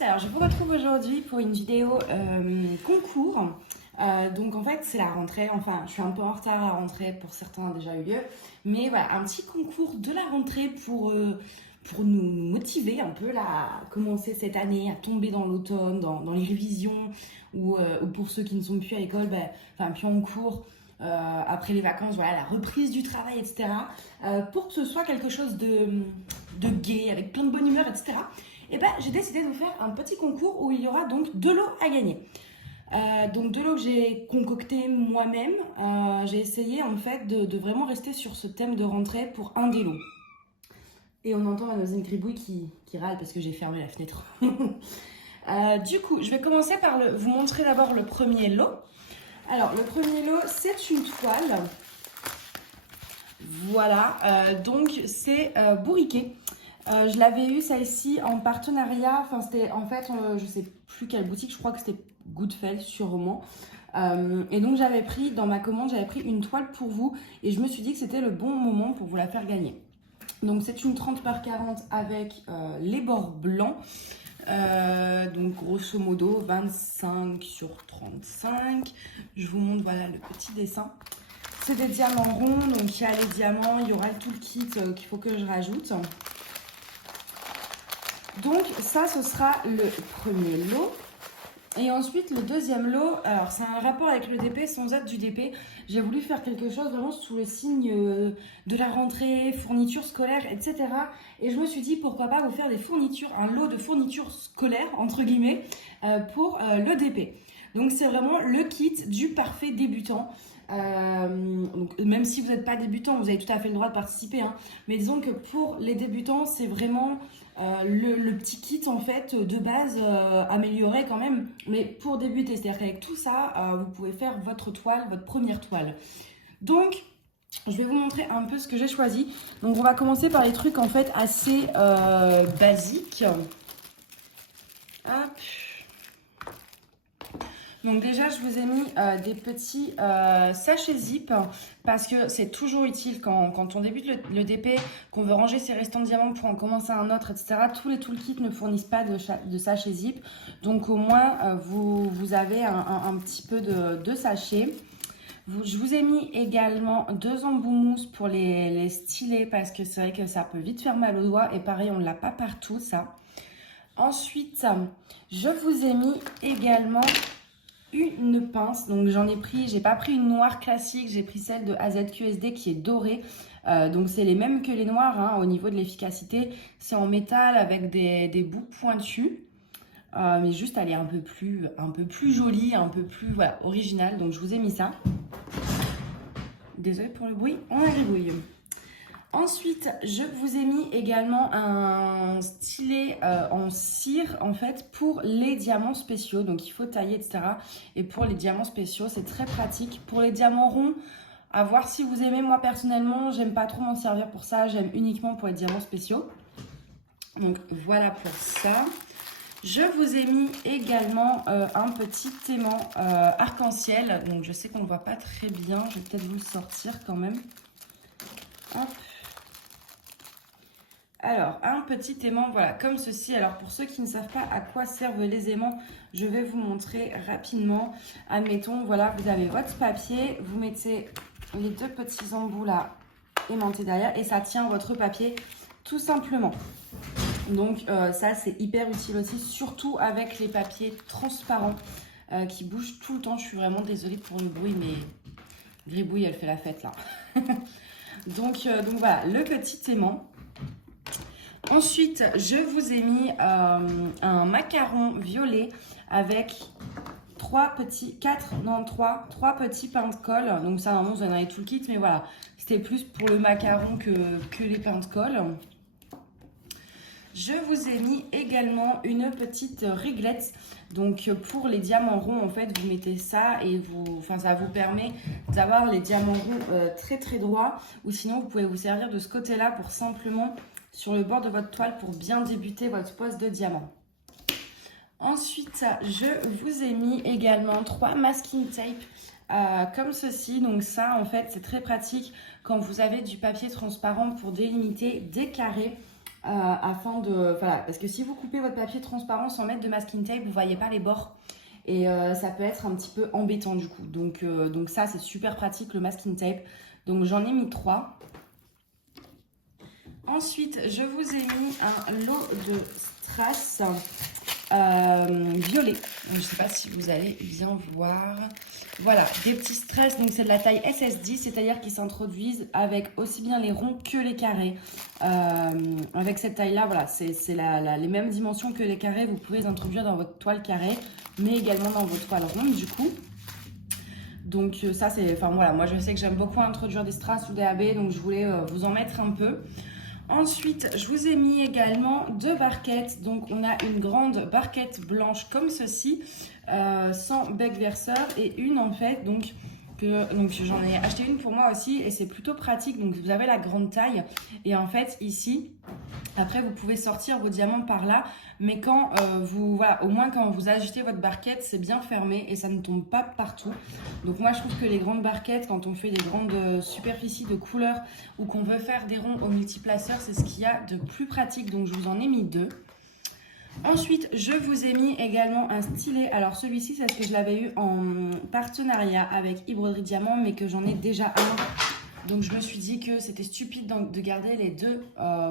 tous, alors je vous retrouve aujourd'hui pour une vidéo concours. Donc en fait c'est la rentrée, enfin je suis un peu en retard, la rentrée pour certains a déjà eu lieu. Mais voilà, un petit concours de la rentrée pour nous motiver un peu là, à commencer cette année, à tomber dans l'automne, dans les révisions, ou pour ceux qui ne sont plus à l'école, plus en cours. Après les vacances, voilà, la reprise du travail, etc. Pour que ce soit quelque chose de gai, avec plein de bonne humeur, etc. Et j'ai décidé de vous faire un petit concours où il y aura donc de l'eau à gagner. Donc de l'eau que j'ai concoctée moi-même. J'ai essayé en fait de vraiment rester sur ce thème de rentrée pour un des lots. Et on entend Mademoiselle Gribouille qui râle parce que j'ai fermé la fenêtre. Du coup, je vais commencer par vous montrer d'abord le premier lot. Alors, le premier lot, c'est une toile. Voilà, donc c'est Bourriquet. Je l'avais eu celle-ci en partenariat. Enfin, c'était en fait, je sais plus quelle boutique, je crois que c'était Goodfellow sûrement. Et donc, j'avais pris dans ma commande, j'avais pris une toile pour vous. Et je me suis dit que c'était le bon moment pour vous la faire gagner. Donc, c'est une 30 par 40 avec les bords blancs. Donc grosso modo 25 sur 35. Je vous montre voilà le petit dessin. C'est des diamants ronds, donc il y a les diamants, il y aura tout le kit qu'il faut que je rajoute. Donc ça ce sera le premier lot. Et ensuite le deuxième lot, alors c'est un rapport avec le DP sans être du DP. J'ai voulu faire quelque chose vraiment sous le signe de la rentrée, fournitures scolaires, etc. Et je me suis dit pourquoi pas vous faire des fournitures, un lot de fournitures scolaires entre guillemets pour le DP. Donc c'est vraiment le kit du parfait débutant. Donc, même si vous n'êtes pas débutant, vous avez tout à fait le droit de participer, hein. Mais disons que pour les débutants, c'est vraiment le petit kit en fait de base amélioré quand même. Mais pour débuter, c'est-à-dire qu'avec tout ça, vous pouvez faire votre toile, votre première toile. Donc, je vais vous montrer un peu ce que j'ai choisi. Donc, on va commencer par les trucs en fait assez basiques. Hop. Donc déjà, je vous ai mis des petits sachets zip parce que c'est toujours utile quand on débute le DP, qu'on veut ranger ses restants de diamants pour en commencer un autre, etc. Tous les toolkits ne fournissent pas de sachets zip. Donc au moins, vous avez un petit peu de sachets. Je vous ai mis également 2 embouts mousse pour les stylés parce que c'est vrai que ça peut vite faire mal aux doigts. Et pareil, on ne l'a pas partout, ça. Ensuite, je vous ai mis également une pince, donc j'en ai pris, j'ai pas pris une noire classique, j'ai pris celle de AZQSD qui est dorée, donc c'est les mêmes que les noires hein, au niveau de l'efficacité, c'est en métal avec des bouts pointus, mais juste elle est un peu plus jolie, un peu plus voilà, originale, donc je vous ai mis ça. Désolée pour le bruit, on a gribouille. Ensuite, je vous ai mis également un stylet en cire en fait pour les diamants spéciaux. Donc il faut tailler, etc. Et pour les diamants spéciaux, c'est très pratique. Pour les diamants ronds, à voir si vous aimez. Moi personnellement, j'aime pas trop m'en servir pour ça. J'aime uniquement pour les diamants spéciaux. Donc voilà pour ça. Je vous ai mis également un petit aimant arc-en-ciel. Donc je sais qu'on ne voit pas très bien. Je vais peut-être vous le sortir quand même. Hop. Alors, un petit aimant, voilà, comme ceci. Alors, pour ceux qui ne savent pas à quoi servent les aimants, je vais vous montrer rapidement. Admettons, voilà, vous avez votre papier, vous mettez les 2 petits embouts là aimantés derrière et ça tient votre papier tout simplement. Donc, ça, c'est hyper utile aussi, surtout avec les papiers transparents qui bougent tout le temps. Je suis vraiment désolée pour le bruit, mais Gribouille, elle fait la fête là. donc voilà, le petit aimant. Ensuite, je vous ai mis un macaron violet avec 3 petits pains de colle. Donc ça, normalement, vous en avez tout le kit, mais voilà, c'était plus pour le macaron que les pains de colle. Je vous ai mis également une petite réglette. Donc pour les diamants ronds, en fait, vous mettez ça et ça vous permet d'avoir les diamants ronds très très droits. Ou sinon, vous pouvez vous servir de ce côté-là pour simplement sur le bord de votre toile pour bien débuter votre pose de diamant. Ensuite, je vous ai mis également 3 masking tape comme ceci. Donc ça, en fait, c'est très pratique quand vous avez du papier transparent pour délimiter des carrés. afin de... Voilà, parce que si vous coupez votre papier transparent sans mettre de masking tape, vous ne voyez pas les bords. Et ça peut être un petit peu embêtant du coup. Donc ça, c'est super pratique le masking tape. Donc j'en ai mis 3. Ensuite, je vous ai mis un lot de strass violet. Je ne sais pas si vous allez bien voir. Voilà, des petits strass. Donc c'est de la taille SS10, c'est-à-dire qu'ils s'introduisent avec aussi bien les ronds que les carrés. Avec cette taille-là, voilà, c'est les mêmes dimensions que les carrés. Vous pouvez les introduire dans votre toile carrée, mais également dans vos toiles rondes du coup. Donc ça c'est, enfin voilà, moi je sais que j'aime beaucoup introduire des strass ou des AB, donc je voulais vous en mettre un peu. Ensuite, je vous ai mis également 2 barquettes. Donc on a une grande barquette blanche comme ceci, sans bec verseur, et une en fait, donc j'en ai acheté une pour moi aussi, et c'est plutôt pratique. Donc vous avez la grande taille, et en fait ici, après vous pouvez sortir vos diamants par là, mais quand voilà, au moins quand vous agitez votre barquette, c'est bien fermé et ça ne tombe pas partout. Donc moi je trouve que les grandes barquettes, quand on fait des grandes superficies de couleurs ou qu'on veut faire des ronds au multiplaceur, c'est ce qu'il y a de plus pratique. Donc je vous en ai mis 2. Ensuite, je vous ai mis également un stylet. Alors celui-ci, c'est parce que je l'avais eu en partenariat avec Broderie Diamant, mais que j'en ai déjà un. Donc je me suis dit que c'était stupide de garder les 2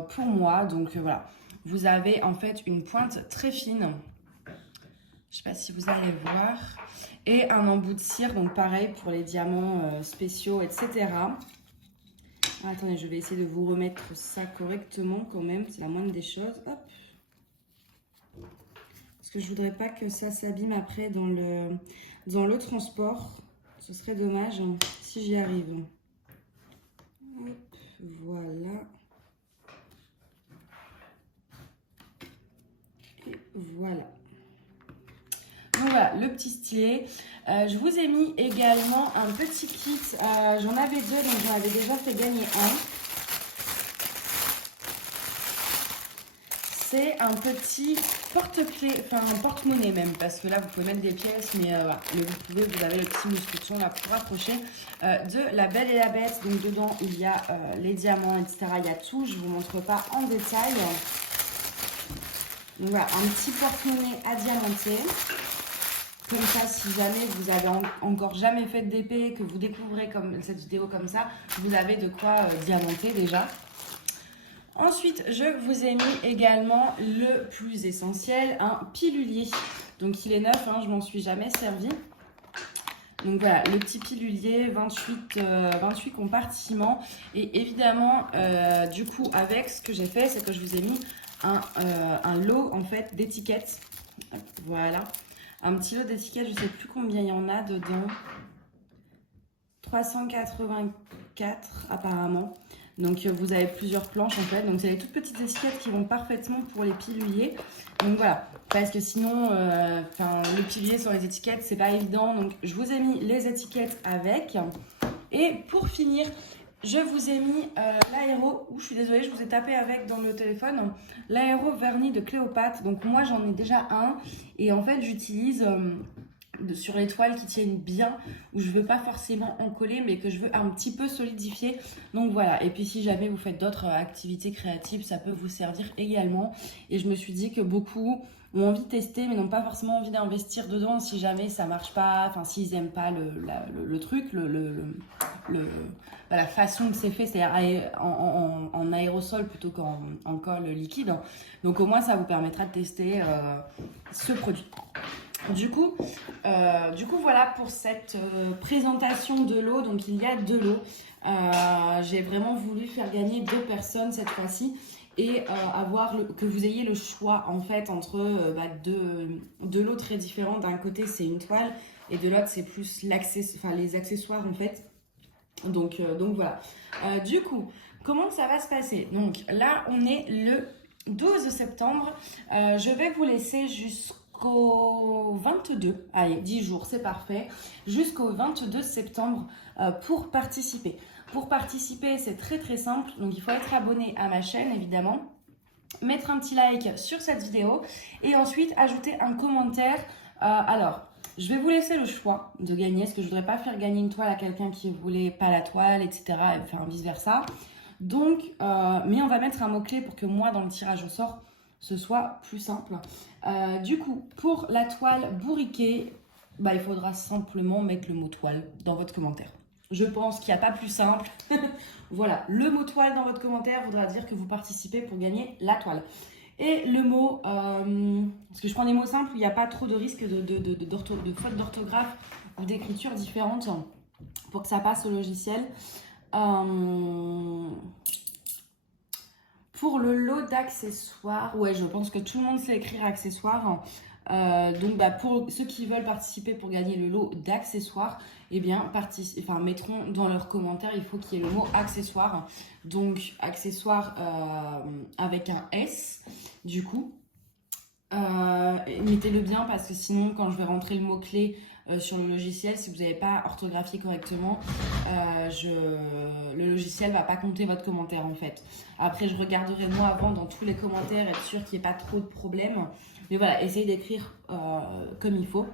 pour moi. Donc voilà, vous avez en fait une pointe très fine. Je ne sais pas si vous allez voir. Et un embout de cire, donc pareil pour les diamants spéciaux, etc. Attendez, je vais essayer de vous remettre ça correctement quand même. C'est la moindre des choses. Hop. Parce que je voudrais pas que ça s'abîme après dans le transport. Ce serait dommage si j'y arrive. Hop, voilà. Et voilà. Donc voilà, le petit stylet. Je vous ai mis également un petit kit. J'en avais 2, donc j'en avais déjà fait gagner un. C'est un petit porte-clés, enfin un porte-monnaie même, parce que là vous pouvez mettre des pièces, mais voilà, vous avez le petit mousqueton là pour rapprocher de La Belle et la Bête. Donc dedans il y a les diamants, etc. Il y a tout, je ne vous montre pas en détail. Donc voilà, un petit porte-monnaie à diamanter. Comme ça, si jamais vous avez encore jamais fait de DP, que vous découvrez comme cette vidéo comme ça, vous avez de quoi diamanter déjà. Ensuite, je vous ai mis également le plus essentiel, un pilulier. Donc il est neuf, hein, je m'en suis jamais servi. Donc voilà, le petit pilulier, 28 compartiments. Et évidemment, du coup, avec ce que j'ai fait, c'est que je vous ai mis un lot en fait d'étiquettes. Voilà, un petit lot d'étiquettes, je ne sais plus combien il y en a dedans. 384 apparemment. Donc vous avez plusieurs planches en fait. Donc c'est les toutes petites étiquettes qui vont parfaitement pour les piluliers. Donc voilà, parce que sinon, le pilulier sur les étiquettes, c'est pas évident. Donc je vous ai mis les étiquettes avec. Et pour finir, je vous ai mis l'aéro, je suis désolée, je vous ai tapé avec dans le téléphone, l'aéro vernis de Cléopâtre. Donc moi j'en ai déjà un et en fait j'utilise sur les toiles qui tiennent bien, où je veux pas forcément en coller mais que je veux un petit peu solidifier. Donc voilà, et puis si jamais vous faites d'autres activités créatives, ça peut vous servir également. Et je me suis dit que beaucoup ont envie de tester mais n'ont pas forcément envie d'investir dedans si jamais ça marche pas, enfin s'ils aiment pas le truc, la façon que c'est fait, c'est-à-dire en aérosol plutôt qu'en colle liquide. Donc au moins ça vous permettra de tester ce produit. Du coup, voilà pour cette présentation de lot. Donc il y a 2 lots. J'ai vraiment voulu faire gagner 2 personnes cette fois-ci et que vous ayez le choix en fait entre deux lots très différents. D'un côté c'est une toile et de l'autre c'est plus les accessoires en fait. Donc voilà. Du coup, comment ça va se passer? Donc là on est le 12 septembre. Je vais vous laisser jusqu'au 22, allez 10 jours c'est parfait, jusqu'au 22 septembre pour participer. Pour participer c'est très simple, donc il faut être abonné à ma chaîne évidemment, mettre un petit like sur cette vidéo et ensuite ajouter un commentaire. Alors je vais vous laisser le choix de gagner, parce que je ne voudrais pas faire gagner une toile à quelqu'un qui voulait pas la toile, etc. et faire vice versa. Donc, mais on va mettre un mot-clé pour que moi, dans le tirage au sort, ce soit plus simple. Du coup, pour la toile bourriquée, bah, il faudra simplement mettre le mot toile dans votre commentaire. Je pense qu'il n'y a pas plus simple. Voilà, le mot toile dans votre commentaire voudra dire que vous participez pour gagner la toile. Et le mot, parce que je prends des mots simples où il n'y a pas trop de risque de faute d'orthographe ou d'écriture différente pour que ça passe au logiciel. Pour le lot d'accessoires, ouais, je pense que tout le monde sait écrire accessoires. Donc, bah, pour ceux qui veulent participer pour gagner le lot d'accessoires, eh bien, mettront dans leurs commentaires, il faut qu'il y ait le mot accessoire. Donc, accessoire avec un S, du coup. Mettez-le bien parce que sinon, quand je vais rentrer le mot-clé sur le logiciel, si vous n'avez pas orthographié correctement, le logiciel va pas compter votre commentaire en fait. Après, je regarderai moi avant dans tous les commentaires, être sûr qu'il n'y ait pas trop de problèmes. Mais voilà, essayez d'écrire comme il faut.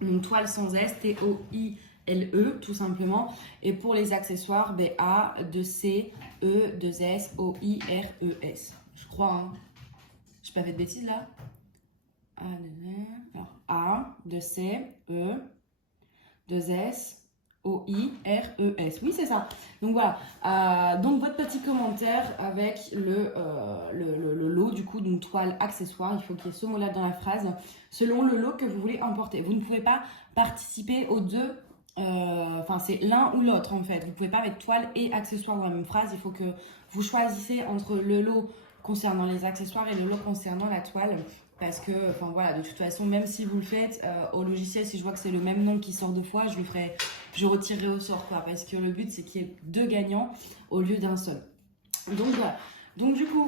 Donc, toile sans S, T-O-I-L-E, tout simplement. Et pour les accessoires, A, 2-C, E, 2-S, O-I-R-E-S. Je crois, hein. J'ai pas fait de bêtises là. Alors, A, 2C, E, 2S, O-I-R-E-S. Oui, c'est ça. Donc voilà. Donc votre petit commentaire avec le lot du coup d'une toile accessoire. Il faut qu'il y ait ce mot-là dans la phrase selon le lot que vous voulez emporter. Vous ne pouvez pas participer aux deux. Enfin, c'est l'un ou l'autre en fait. Vous ne pouvez pas mettre toile et accessoire dans la même phrase. Il faut que vous choisissez entre le lot concernant les accessoires et le lot concernant la toile. Parce que, enfin voilà, de toute façon, même si vous le faites au logiciel, si je vois que c'est le même nom qui sort deux fois, je retirerai au sort, quoi. Parce que le but, c'est qu'il y ait deux gagnants au lieu d'un seul. Donc voilà. Donc du coup,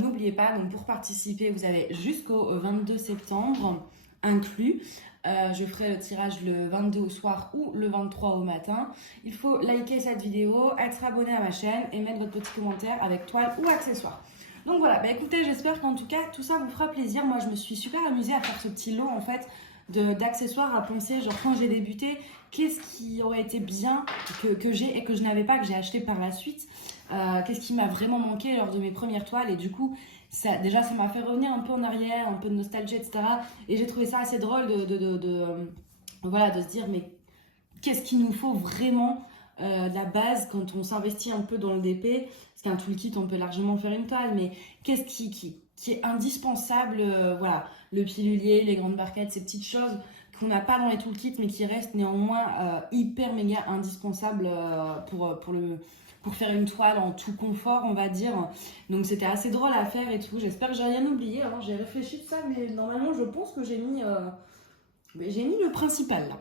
n'oubliez pas, donc pour participer, vous avez jusqu'au 22 septembre inclus. Je ferai le tirage le 22 au soir ou le 23 au matin. Il faut liker cette vidéo, être abonné à ma chaîne et mettre votre petit commentaire avec toile ou accessoire. Donc voilà, bah écoutez, j'espère qu'en tout cas, tout ça vous fera plaisir. Moi, je me suis super amusée à faire ce petit lot, en fait, d'accessoires, à penser, genre, quand j'ai débuté, qu'est-ce qui aurait été bien que j'ai et que je n'avais pas, que j'ai acheté par la suite. Qu'est-ce qui m'a vraiment manqué lors de mes premières toiles. Et du coup, déjà, ça m'a fait revenir un peu en arrière, un peu de nostalgie, etc. Et j'ai trouvé ça assez drôle voilà, de se dire, mais qu'est-ce qu'il nous faut vraiment de la base quand on s'investit un peu dans le DP, parce qu'un toolkit on peut largement faire une toile, mais qu'est-ce qui est indispensable, voilà, le pilulier, les grandes barquettes, ces petites choses qu'on n'a pas dans les toolkits mais qui restent néanmoins hyper méga indispensables pour faire une toile en tout confort, on va dire. Donc c'était assez drôle à faire et tout. J'espère que j'ai rien oublié. Alors j'ai réfléchi de ça, mais normalement je pense que j'ai mis le principal là.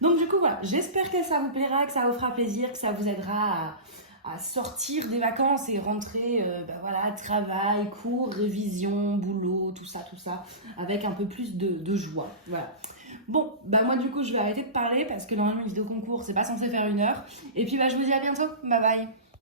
Donc du coup voilà, j'espère que ça vous plaira, que ça vous fera plaisir, que ça vous aidera à sortir des vacances et rentrer, voilà, travail, cours, révision, boulot, tout ça, avec un peu plus de joie. Voilà. Bon, moi du coup je vais arrêter de parler parce que normalement une vidéo concours c'est pas censé faire 1 heure. Et puis je vous dis à bientôt, bye bye.